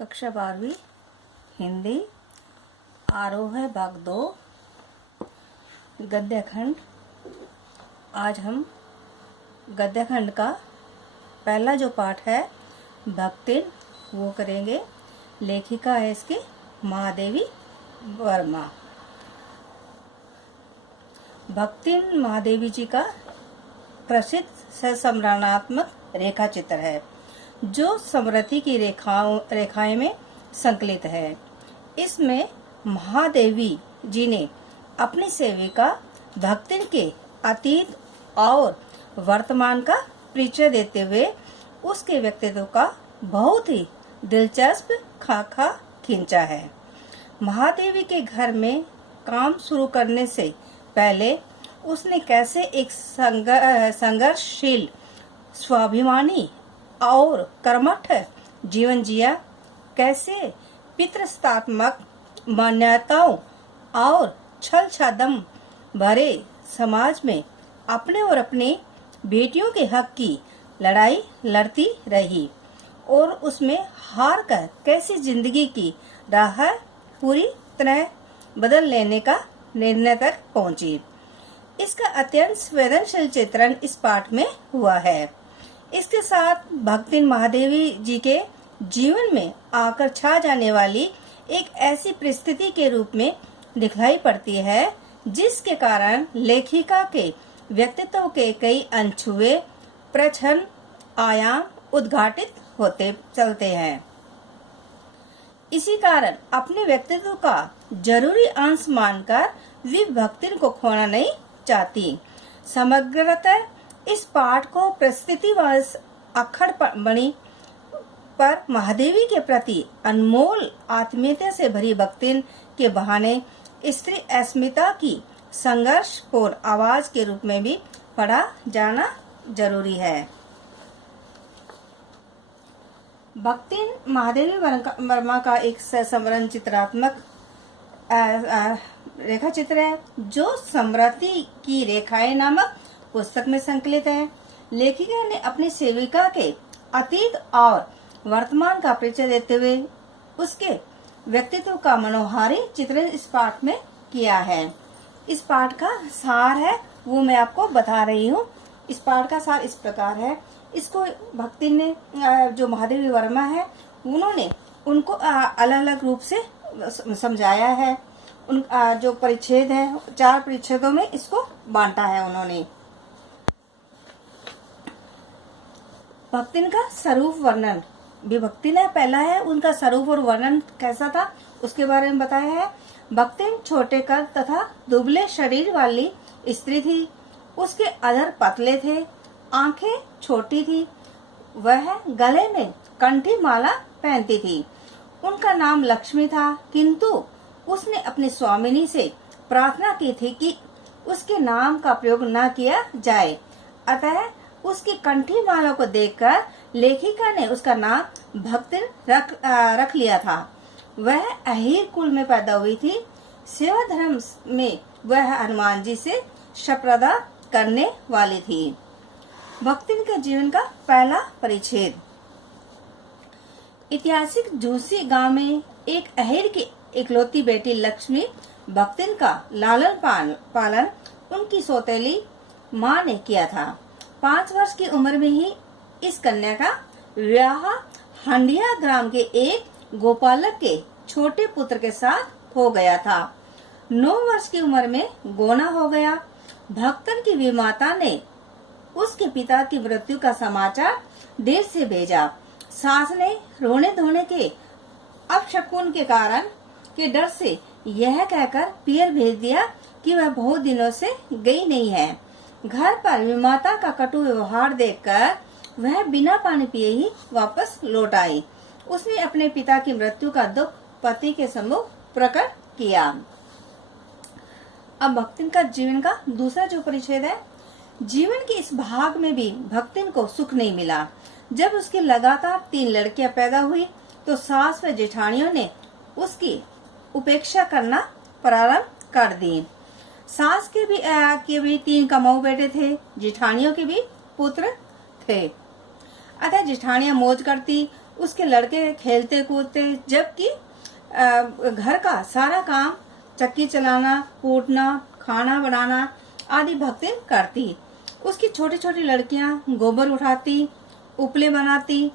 कक्षा 12वीं हिंदी आरोह है भाग 2 गद्यखंड। आज हम गद्यखंड का पहला जो पाठ है भक्तिन वो करेंगे। लेखिका है इसकी महादेवी वर्मा। भक्तिन महादेवी जी का प्रसिद्ध संस्मरणात्मक रेखा चित्र है जो समृद्धि की रेखाएं में संकलित है। इसमें महादेवी जी ने अपनी सेविका भक्तिन के अतीत और वर्तमान का परिचय देते हुए उसके व्यक्तित्व का बहुत ही दिलचस्प खाका खींचा है। महादेवी के घर में काम शुरू करने से पहले उसने कैसे एक संघर्षशील, स्वाभिमानी और कर्मठ जीवन जिया, कैसे पितृसत्तात्मक मान्यताओं और छल छादम भरे समाज में अपने और अपनी बेटियों के हक की लड़ाई लड़ती रही और उसमें हार कर कैसी जिंदगी की राह पूरी तरह बदल लेने का निर्णय तक पहुंची। इसका अत्यंत संवेदनशील चित्रण इस पाठ में हुआ है। इसके साथ भक्तिन महादेवी जी के जीवन में आकर छा जाने वाली एक ऐसी परिस्थिति के रूप में दिखलाई पड़ती है जिसके कारण लेखिका के व्यक्तित्व के कई अनछुए प्रच्छन्न आयाम उद्घाटित होते चलते हैं। इसी कारण अपने व्यक्तित्व का जरूरी अंश मानकर वे भक्तिन को खोना नहीं चाहती। समग्रतः इस पाठ को परिस्थितिवश अक्खड़ बनी पर महादेवी के प्रति अनमोल आत्मीयता से भरी भक्तिन के बहाने स्त्री अस्मिता की संघर्षपूर्ण आवाज के रूप में भी पढ़ा जाना जरूरी है। भक्तिन महादेवी वर्मा का एक संस्मरण चित्रात्मक रेखा चित्र है जो समृद्धि की रेखाएं नामक पुस्तक में संकलित है। लेखिका ने अपनी सेविका के अतीत और वर्तमान का परिचय देते हुए उसके व्यक्तित्व का मनोहारी चित्रण इस पाठ में किया है। इस पाठ का सार है वो मैं आपको बता रही हूँ। इस पाठ का सार इस प्रकार है। इसको भक्ति ने जो महादेवी वर्मा है उन्होंने उनको अलग अलग रूप से समझाया है। उन जो परिच्छेद है 4 परिच्छेदों में इसको बांटा है उन्होंने। भक्तिन का स्वरूप वर्णन विभक्ति ने पहला है। उनका स्वरूप और वर्णन कैसा था उसके बारे में बताया है। भक्तिन छोटे कद तथा दुबले शरीर वाली स्त्री थी। उसके अधर पतले थे, आंखें छोटी थी। वह गले में कंठी माला पहनती थी। उनका नाम लक्ष्मी था, किंतु उसने अपनी स्वामिनी से प्रार्थना की थी कि उसके नाम का प्रयोग न किया जाए। अतः उसकी कंठी माला को देखकर लेखिका ने उसका नाम भक्तिन रख लिया था। वह अहीर कुल में पैदा हुई थी। सेवा धर्म में वह हनुमान जी से शपथ करने वाली थी। भक्तिन के जीवन का पहला परिच्छेद। ऐतिहासिक झूसी गांव में एक अहीर की इकलौती बेटी लक्ष्मी भक्तिन का लालन पालन उनकी सौतेली माँ ने किया था। 5 वर्ष की उम्र में ही इस कन्या का विवाह हंडिया ग्राम के एक गोपालक के छोटे पुत्र के साथ हो गया था। 9 वर्ष की उम्र में गोना हो गया। भक्तन की विमाता ने उसके पिता की मृत्यु का समाचार देर से भेजा। सास ने रोने धोने के अपशकुन के कारण के डर से यह कहकर पियर भेज दिया कि वह बहुत दिनों से गई नहीं है। घर पर विमाता का कटु व्यवहार देखकर वह बिना पानी पिए ही वापस लौट आई। उसने अपने पिता की मृत्यु का दुख पति के सम्मुख प्रकट किया। अब भक्तिन का जीवन का दूसरा जो परिच्छेद है। जीवन के इस भाग में भी भक्तिन को सुख नहीं मिला। जब उसकी लगातार 3 लड़कियां पैदा हुई तो सास व जेठानियों ने उसकी उपेक्षा करना प्रारंभ कर दी। सास के भी 3 कमाऊ बेटे थे, जेठानियों के भी पुत्र थे। अतः जेठानियां मौज करती उसके लड़के खेलते कूदते, जबकि घर का सारा काम, चक्की चलाना, कूटना, खाना बनाना आदि भक्तिन करती। उसकी छोटी छोटी लड़कियां गोबर उठाती, उपले बनाती।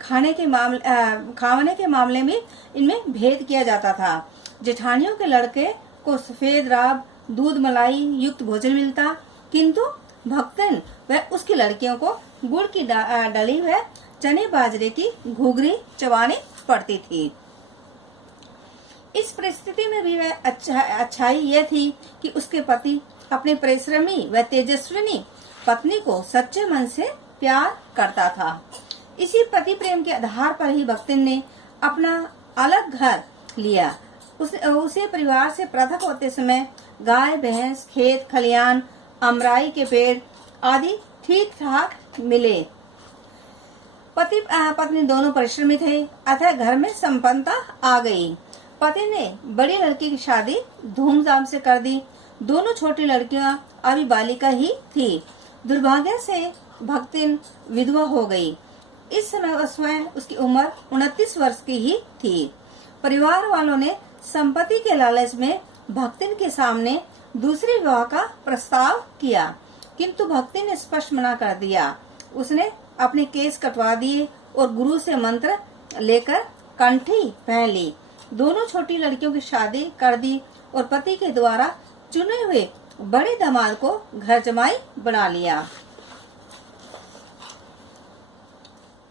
खाने के मामले में इनमें भेद किया जाता था। जेठानियों के लड़के को सफेद राब, दूध मलाई युक्त भोजन मिलता, किंतु भक्तिन व उसकी लड़कियों को गुड़ की डली व चने बाजरे की घुघरी चबानी पड़ती थी। इस परिस्थिति में भी वह अच्छाई यह थी कि उसके पति अपने परिश्रमी व तेजस्विनी पत्नी को सच्चे मन से प्यार करता था। इसी पति प्रेम के आधार पर ही भक्तिन ने अपना अलग घर लिया। उसे परिवार से पृथक होते समय गाय भैंस, खेत खलियान, अमराई के पेड़ आदि ठीक ठाक मिले। पति पत्नी दोनों परिश्रमी थे, अतः घर में संपन्नता आ गई। पति ने बड़ी लड़की की शादी धूमधाम से कर दी। दोनों छोटी लड़कियां अभी बालिका ही थी। दुर्भाग्य से भक्तिन विधवा हो गई। इस समय उसकी उम्र 29 वर्ष की ही थी। परिवार वालों ने संपत्ति के लालच में भक्तिन के सामने दूसरे विवाह का प्रस्ताव किया, किंतु भक्ति ने स्पष्ट मना कर दिया। उसने अपने केस कटवा दिए और गुरु से मंत्र लेकर कंठी पहन ली। दोनों छोटी लड़कियों की शादी कर दी और पति के द्वारा चुने हुए बड़े दामाद को घर जमाई बना लिया।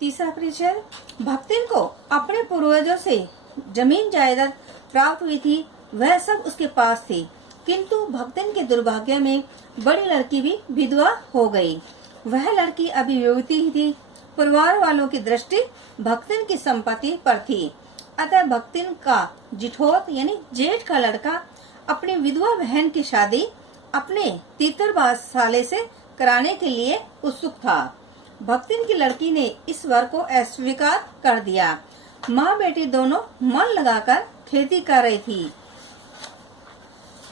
तीसरा परिचय, भक्तिन को अपने पूर्वजों से जमीन जायदाद प्राप्त हुई थी, वह सब उसके पास थी, किंतु भक्तिन के दुर्भाग्य में बड़ी लड़की भी विधवा हो गई। वह लड़की अभी युवती ही थी। परिवार वालों की दृष्टि भक्तिन की संपत्ति पर थी, अतः भक्तिन का जिठोत यानी जेठ का लड़का अपनी विधवा बहन की शादी अपने तीतरबाज साले से कराने के लिए उत्सुक था। भक्तिन की लड़की ने इस वर को अस्वीकार कर दिया। माँ बेटी दोनों मन लगाकर खेती कर रही थी।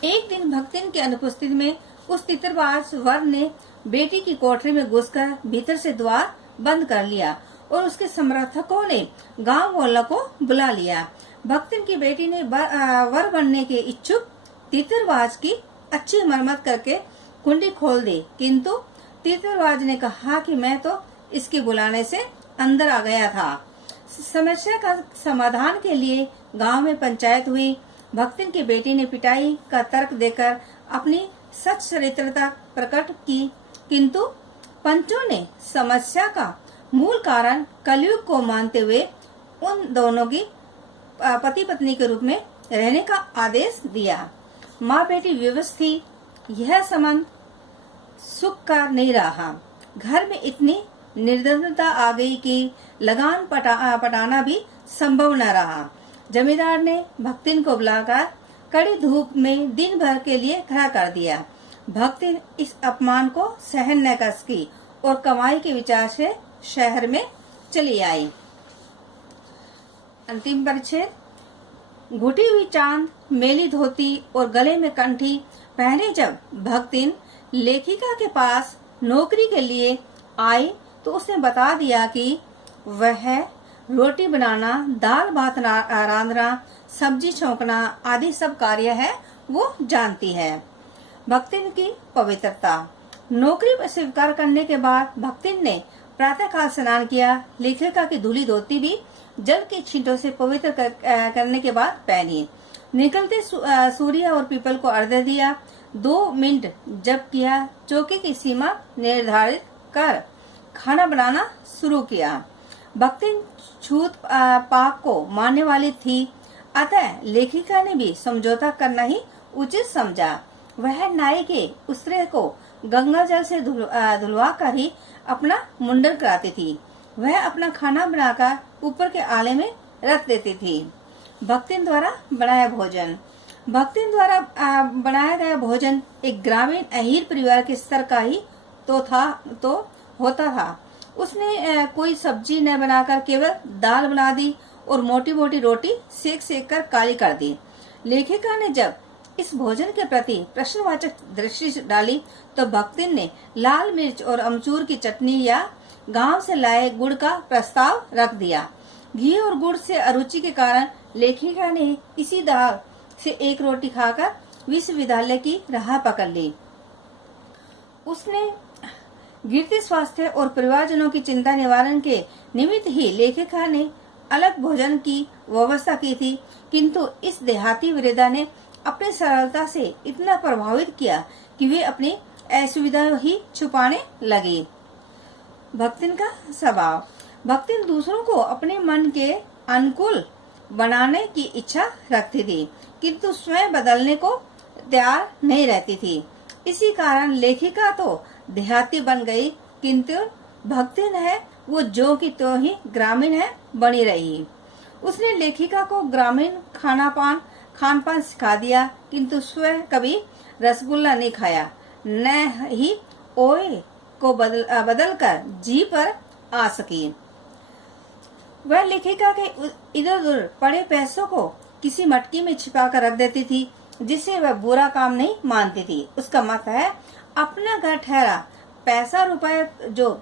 एक दिन भक्तिन की अनुपस्थिति में उस तीतरबाज वर ने बेटी की कोठरी में घुसकर भीतर से द्वार बंद कर लिया और उसके समर्थकों ने गांव वालों को बुला लिया। भक्तिन की बेटी ने वर बनने के इच्छुक तीतरबाज की अच्छी मरम्मत करके कुंडी खोल दी, किंतु तीतरबाज ने कहा कि मैं तो इसके बुलाने से अंदर आ गया था। समस्या का समाधान के लिए गांव में पंचायत हुई। भक्तिन की बेटी ने पिटाई का तर्क देकर अपनी सच चरित्रता प्रकट की, किंतु पंचों ने समस्या का मूल कारण कलयुग को मानते हुए उन दोनों की पति पत्नी के रूप में रहने का आदेश दिया। माँ बेटी विवश थी। यह संबंध सुख का नहीं रहा। घर में इतनी निर्धनता आ गई कि लगान पटाना भी संभव न रहा। जमींदार ने भक्तिन को बुलाकर कड़ी धूप में दिन भर के लिए खड़ा कर दिया। भक्तिन इस अपमान को सहन न कर सकी और कमाई के विचार से शहर में चली आई। अंतिम परिच्छेद, घुटी हुई चांद, मेली धोती और गले में कंठी पहने जब भक्तिन लेखिका के पास नौकरी के लिए आई तो उसने बता दिया कि वह रोटी बनाना, दाल भात रांधना, सब्जी छौंकना आदि सब कार्य है वो जानती है। भक्तिन की पवित्रता। नौकरी पर स्वीकार करने के बाद भक्तिन ने प्रातःकाल स्नान किया। लेखिका की धूली धोती भी जल के छींटों से पवित्र करने के बाद पहनी। निकलते सूर्य और पीपल को अर्घ्य दिया। 2 मिनट जप किया। चौकी की सीमा निर्धारित कर खाना बनाना शुरू किया। भक्तिन छूत पाक को मानने वाली थी, अतः लेखिका ने भी समझौता करना ही उचित समझा। वह नाई के उसरे को गंगा जल से धुलवा कर ही अपना मुंडन कराती थी। वह अपना खाना बनाकर ऊपर के आले में रख देती थी। भक्तिन द्वारा बनाया भोजन। भक्तिन द्वारा बनाया गया भोजन एक ग्रामीण अहीर परिवार के स्तर का ही तो होता था। उसने कोई सब्जी न बनाकर केवल दाल बना दी और मोटी मोटी रोटी सेक सेक कर काली कर दी। लेखिका ने जब इस भोजन के प्रति प्रश्नवाचक दृष्टि डाली तो भक्तिन ने लाल मिर्च और अमचूर की चटनी या गांव से लाए गुड़ का प्रस्ताव रख दिया। घी और गुड़ से अरुचि के कारण लेखिका ने इसी दाल से एक रोटी खाकर विश्वविद्यालय की राह पकड़ ली। उसने गिरते स्वास्थ्य और परिवारजनों की चिंता निवारण के निमित्त ही लेखिका ने अलग भोजन की व्यवस्था की थी, किंतु इस देहाती वृद्धा ने अपनी सरलता से इतना प्रभावित किया कि वे अपनी असुविधा ही छुपाने लगी। भक्तिन का स्वभाव। भक्तिन दूसरों को अपने मन के अनुकूल बनाने की इच्छा रखती थी, किंतु स्वयं बदलने को तैयार नहीं रहती थी। इसी कारण लेखिका तो देहाती बन गई, किंतु भक्तिन है वो जो की तो ही ग्रामीण है बनी रही। उसने लेखिका को ग्रामीण खान पान सिखा दिया, किंतु स्वयं कभी रसगुल्ला नहीं खाया, न ही ओए को बदल कर जी पर आ सकी। वह लेखिका के इधर उधर पड़े पैसों को किसी मटकी में छिपा कर रख देती थी, जिसे वह बुरा काम नहीं मानती थी। उसका मत है, अपना घर ठहरा, पैसा रुपया जो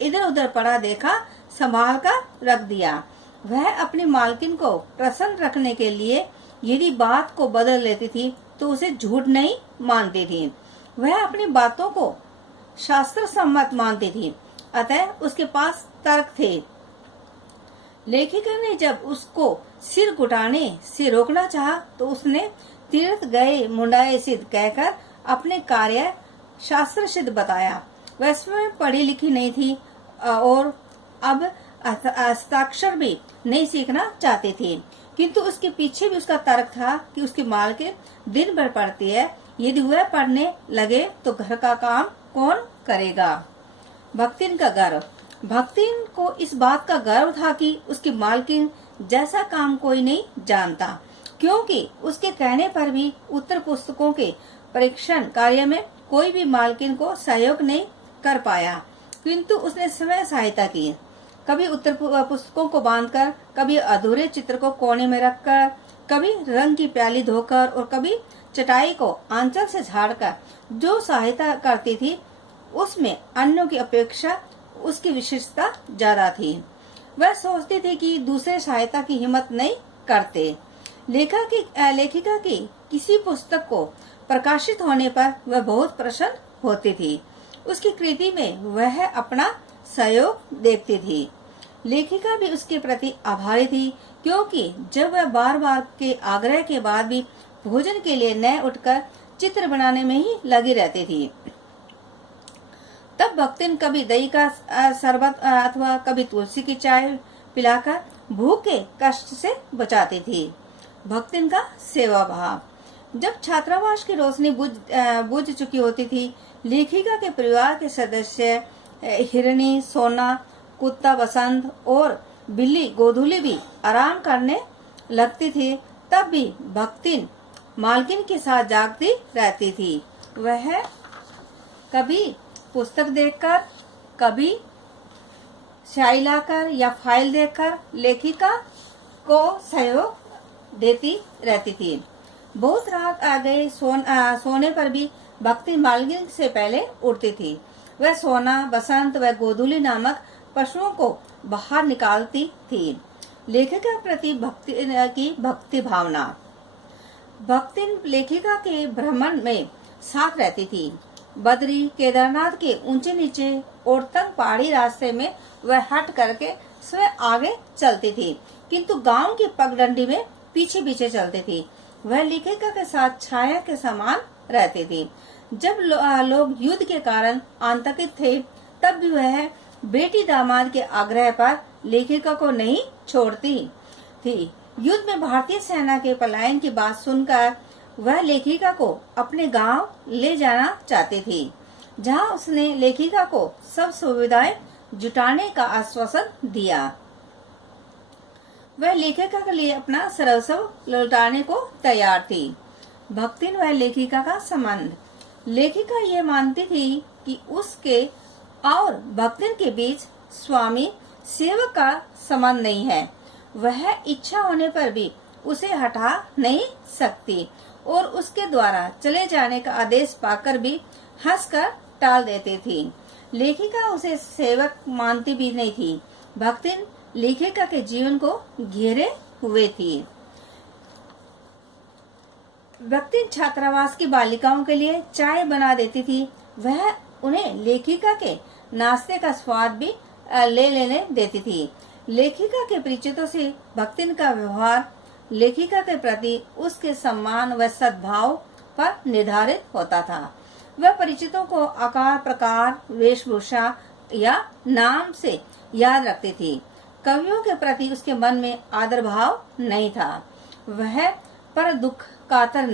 इधर उधर पड़ा देखा संभाल कर रख दिया। वह अपनी मालकिन को प्रसन्न रखने के लिए यदि बात को बदल लेती थी तो उसे झूठ नहीं मानती थी। वह अपनी बातों को शास्त्र सम्मत मानती थी, अतः उसके पास तर्क थे। लेखिका ने जब उसको सिर घुटाने से रोकना चाहा तो उसने तीर्थ गए मुंडाए सिद्ध कहकर अपने कार्य शास्त्र सिद्ध बताया। वह स्वयं पढ़ी लिखी नहीं थी और अब हस्ताक्षर भी नहीं सीखना चाहती थी, किंतु उसके पीछे भी उसका तर्क था कि उसकी मालकिन दिन भर पढ़ती है, यदि वह पढ़ने लगे तो घर का काम कौन करेगा। भक्तिन का गर्व। भक्तिन को इस बात का गर्व था कि उसकी मालकिन जैसा काम कोई नहीं जानता, क्योंकि उसके कहने पर भी उत्तर पुस्तकों के परीक्षण कार्य में कोई भी मालकिन को सहयोग नहीं कर पाया, किंतु उसने स्वयं सहायता की। कभी उत्तर पुस्तकों को बांधकर, कभी अधूरे चित्र को कोने में रखकर, कभी रंग की प्याली धोकर और कभी चटाई को आंचल से झाड़कर जो सहायता करती थी उसमें अन्यों की अपेक्षा उसकी विशेषता ज्यादा थी। वह सोचती थी कि दूसरे सहायता की हिम्मत नहीं करते। लेखिका की किसी पुस्तक को प्रकाशित होने पर वह बहुत प्रसन्न होती थी। उसकी कृति में वह अपना सहयोग देखती थी। लेखिका भी उसके प्रति आभारी थी, क्योंकि जब वह बार बार के आग्रह के बाद भी भोजन के लिए न उठकर चित्र बनाने में ही लगी रहती थी, तब भक्तिन कभी दही का शरबत अथवा कभी तुलसी की चाय पिलाकर भूख के कष्ट से बचाती थी। भक्तिन का सेवा भाव। जब छात्रावास की रोशनी बुझ चुकी होती थी, लेखिका के परिवार के सदस्य हिरणी, सोना, कुत्ता बसंत और बिल्ली गोधूली भी आराम करने लगती थी, तब भी भक्तिन मालकिन के साथ जागती रहती थी। वह कभी पुस्तक देखकर, कभी स्याही लाकर या फाइल देखकर लेखिका को सहयोग देती रहती थी। बहुत रात आ गए, सोने पर भी भक्ति मालकिन से पहले उठती थी। वह सोना, बसंत व गोधूली नामक पशुओं को बाहर निकालती थी। लेखिका प्रति भक्ति भावना। भक्तिन लेखिका के भ्रमण में साथ रहती थी। बद्री, केदारनाथ के ऊंचे नीचे और तंग पहाड़ी रास्ते में वह हट करके स्वयं आगे चलती थी, किंतु गांव की पगडंडी में पीछे पीछे चलती थी। वह लेखिका के साथ छाया के समान रहती थी। जब लोग युद्ध के कारण आतंकित थे, तब भी वह बेटी दामाद के आग्रह पर लेखिका को नहीं छोड़ती थी। युद्ध में भारतीय सेना के पलायन की बात सुनकर वह लेखिका को अपने गांव ले जाना चाहती थी, जहां उसने लेखिका को सब सुविधाएं जुटाने का आश्वासन दिया। वह लेखिका के लिए अपना सर्वस्व लौटाने को तैयार थी। भक्तिन व लेखिका का संबंध। लेखिका ये मानती थी कि उसके और भक्तिन के बीच स्वामी सेवक का संबंध नहीं है। वह इच्छा होने पर भी उसे हटा नहीं सकती और उसके द्वारा चले जाने का आदेश पाकर भी हंसकर टाल देती थी। लेखिका उसे सेवक मानती भी नहीं थी। भक्तिन लेखिका के जीवन को घेरे हुए थी। भक्तिन छात्रावास की बालिकाओं के लिए चाय बना देती थी। वह उन्हें लेखिका के नाश्ते का स्वाद भी ले लेने देती थी। लेखिका के परिचितों से भक्तिन का व्यवहार लेखिका के प्रति उसके सम्मान व सद्भाव पर निर्धारित होता था। वह परिचितों को आकार, प्रकार, वेशभूषा या नाम से याद रखती थी। कवियों के प्रति उसके मन में आदर भाव नहीं था। वह पर दुख कातर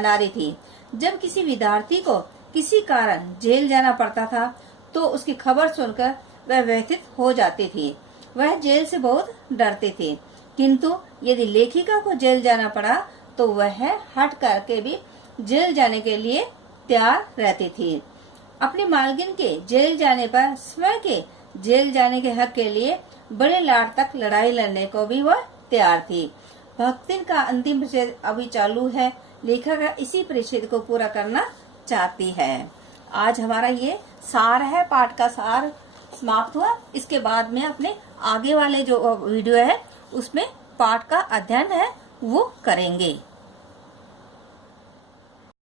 नारी थी। जब किसी विद्यार्थी को किसी कारण जेल जाना पड़ता था तो उसकी खबर सुनकर वह व्यथित हो जाती थी। वह जेल से बहुत डरती थी, किंतु यदि लेखिका को जेल जाना पड़ा तो वह हट करके भी जेल जाने के लिए तैयार रहती थी। अपनी मालकिन के जेल जाने पर स्वयं के जेल जाने के हक के लिए बड़े लाड तक लड़ाई लड़ने को भी वह तैयार थी। भक्तिन का अंतिम परिच्छेद अभी चालू है। लेखिका इसी परिच्छेद को पूरा करना चाहती है। आज हमारा ये सार है, पाठ का सार समाप्त हुआ। इसके बाद में अपने आगे वाले जो वीडियो है उसमें पाठ का अध्ययन है वो करेंगे।